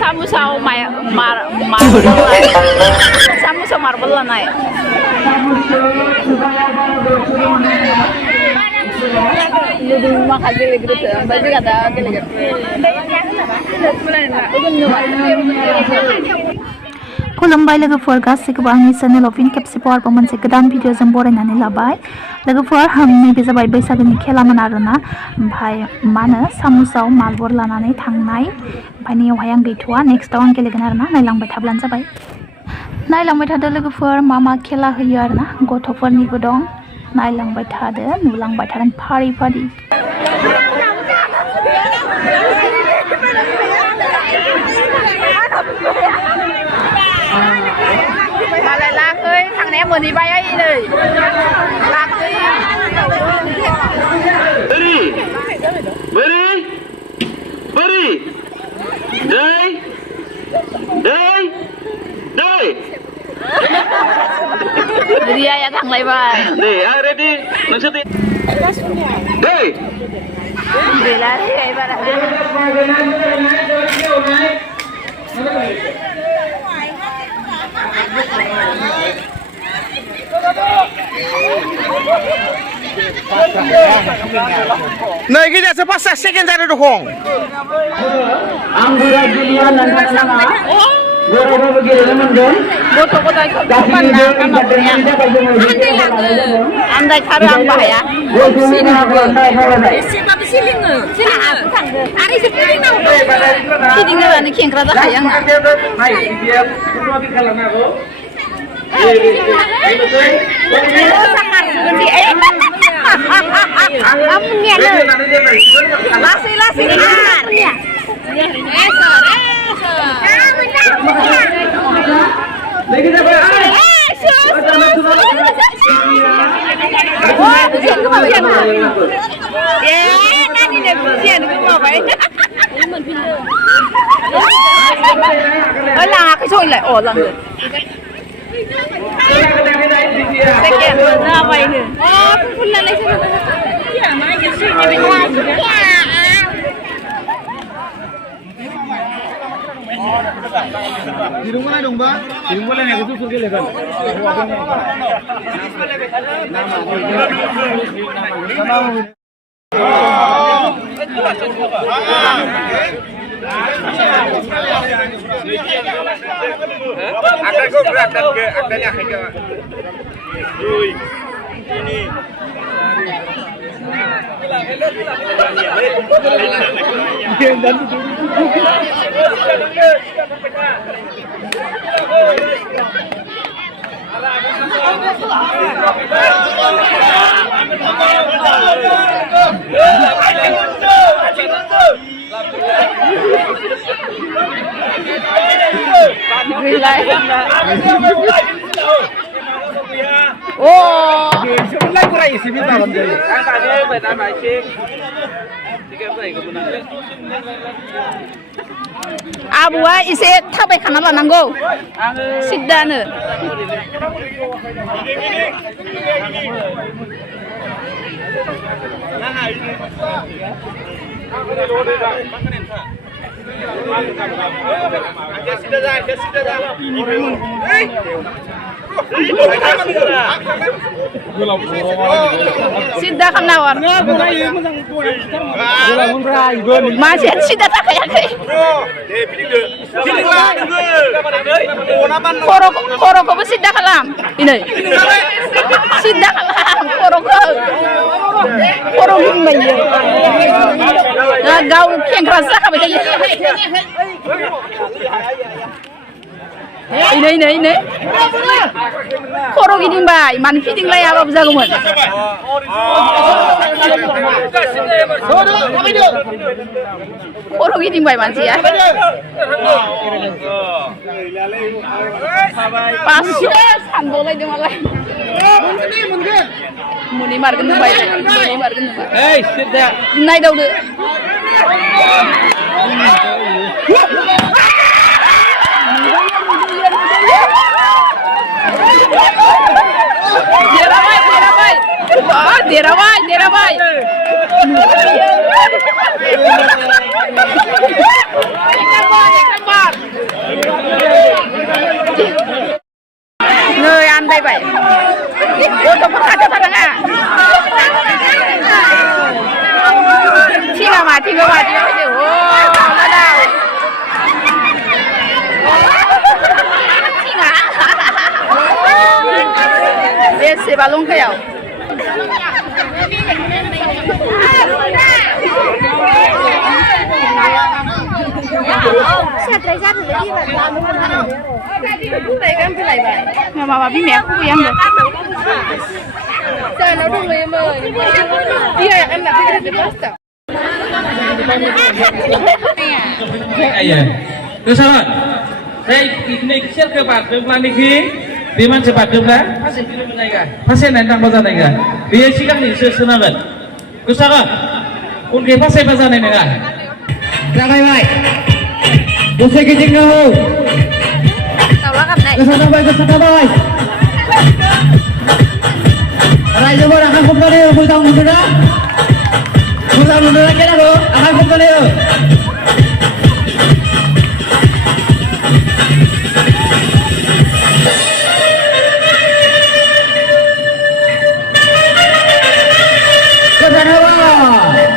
samusau samusau marble lanai. Jadi makan gile gitu, baju kata gile gitu. खुलुमबाय लोगोफोर गासैखौबो आंनि चेनेलाव फिन खेबसेबाव आरोबाव मोनसे गोदान भिडिअजों बरायनानै लाबाय लोगोफोर नैबे जाबाय बैसागोनि खेलामोन आरोना ओमफ्राय मा होनो सामुसाव मार्बल लानानै थांनाय ओमफ्राय नैयावहाय आं गैथ'वा नेक्स्टआव आं गेलेगोन आरोना नायलांबाय थाब्लानो जाबाय नायलांबाय थादो लोगोफोर मा खेला होयो आरोना गथ'फोरनिबो दं नायलांबाय थादो नुलांबाय थागोन फारि फारि Malah lakuin, thằng em đi bay ấy đây. Lakuin. Beri. Đây. Dia ya thằng này bay. Đây, ready. Maksud ini. Đây. Để lại đây bạn ạ. Nah, ini dia sepasang second dari dukung. Anggura Julian dan Kasama. Berapa begini mendon? Foto-foto itu pandang kan maksudnya. Andai karang bahaya. Sini Hari sini nang. Sini nggak nih kengkra dah yang. Lasi. Là cái rồi lại ổn lần rồi. Cái kia ra vậy nữa. Phun lên lấy xem. Dạ mai cái suy nghĩ bên ngoài. Di rumah dong, Bang. Di rumah lah yang itu sudah legal. Oh, sebelah kurai isi bintang jadi. Angkatnya benar macam. Tiga baik kebenaran. abuwa ise थाबाय खाना लानांगौ सिद्दानो Sidda kamnawar. Masih sidda tak kayak Koro ko sidda kalam. Ini. Sidda kalam koro gimba ye. Na gau kengkrasa ka bete. Ini. Koro giding bay, man fiding lay apa bezagumun. Koro giding bay man ya. Pas sandolay di malay. Muni margen bay. Hey, sit there. Nai daw de. Derabai. longkayau. Mà bị mẹ của em được. Sao nó đúng rồi em ơi. Iya, em là cái pasta. Iya. Terus apa? Saya ini share ke Pak Kepala Niki. Di mana cepat jumlah? Pasien film naik pasien nentang bazar naik dia siang ni sesuatu. Kusaka, unke pasien bazar naik Rakai baik. Dosa kecil kau. Tao lá gặp này. Kesana baik. Raja bor akan kembali pulang mundur. Pulang mundur lagi lah lo. Akan kembali. Kesana baik.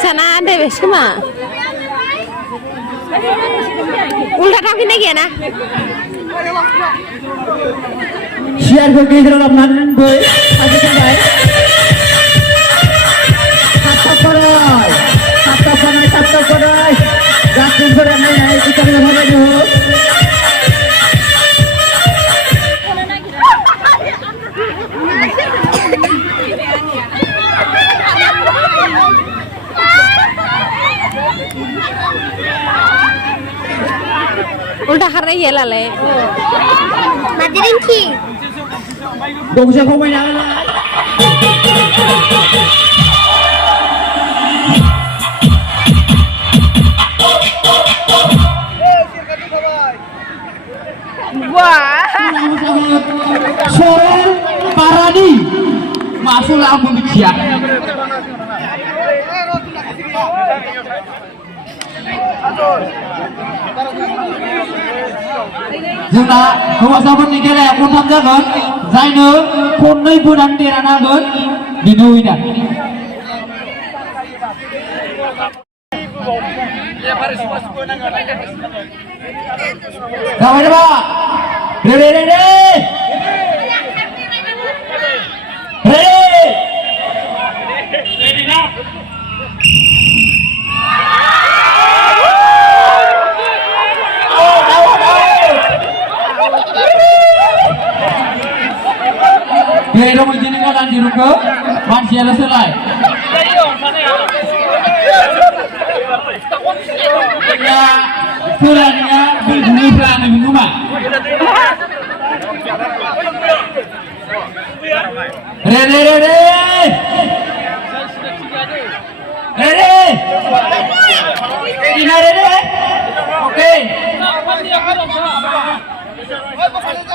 Sana ada besi mah. Ulah tak kena gina. Share ko kay dalam nanan boy. Aja sampai. Sabta parai. Gatin beranai naik kita dengan dulu. Udah karena iya lah le. Madirin ki. Gak usah kau main ala. Wah. Soal Paradi masuk lambung bijiak. जोंना हौवासाफोरनि खेलाया खनथाम जागोन जायनो खननै बोनानै देरहानो हागोन बेनो उइनार जाबाय नामा ready Dia dong izin kan di ruko, masih ada selai. Ya, selainya berbunyi pelan di rumah. Ready. Ini ready? Oke.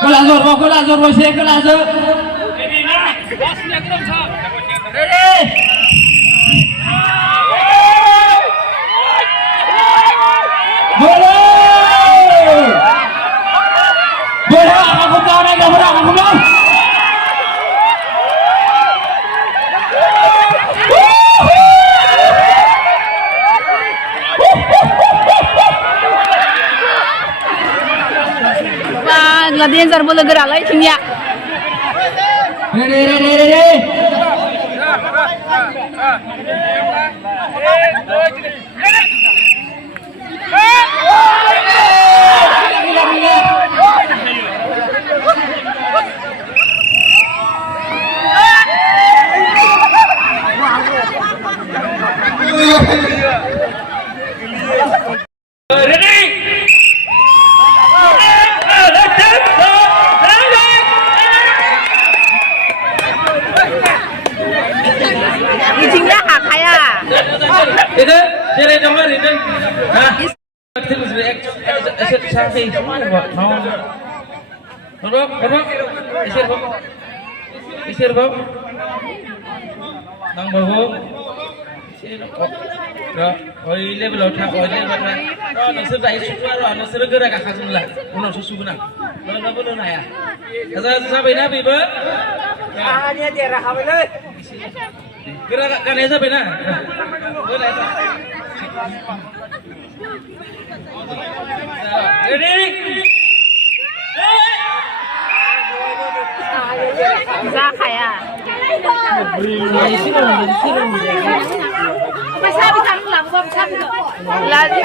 Kelazor, bosnya kelazor. Ready? Boleh, aku tahu nih, aku tahu. Là điên rồi bây giờ gỡ lại chừng nhạ. Ready. Itu, jadi nomor itu. Hah? Itu sapi. Mau. Duduk. Isir, Bob. Nang bahu. ओइ लेभेलाव थां ओइ लेभेलाव थां नोंसोर दायो सुखुआ र' नोंसोरो गोरा गाखाजोंला उनावसो सुगोन आं नोंनाबो लोंनो हाया जाबायना बेबो आहानिया देरहाबायलै गोरा गानाया जाबायना रेडि जाखाया फैसा बिथां लांबा लाजि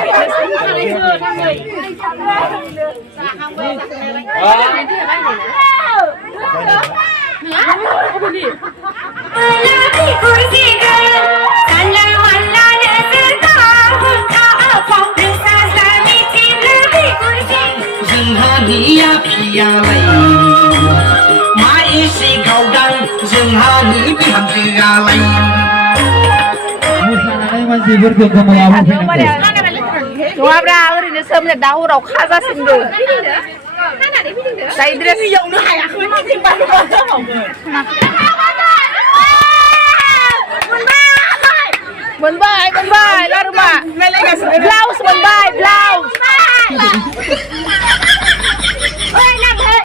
जोंहानिया फियालाय मा एसे गावदां जोंहानि बिहामजोआलाय मोसानानै मानसिफोरखौ गोमोहाबहोफैनांगौ नङाब्रा ओरैनो सोमनो दा हराव खाजासिनबो जायद्रे फैयावनो हायाखै मोनबाय लारुमा ब्लाउस मोनबाय ब्लाउस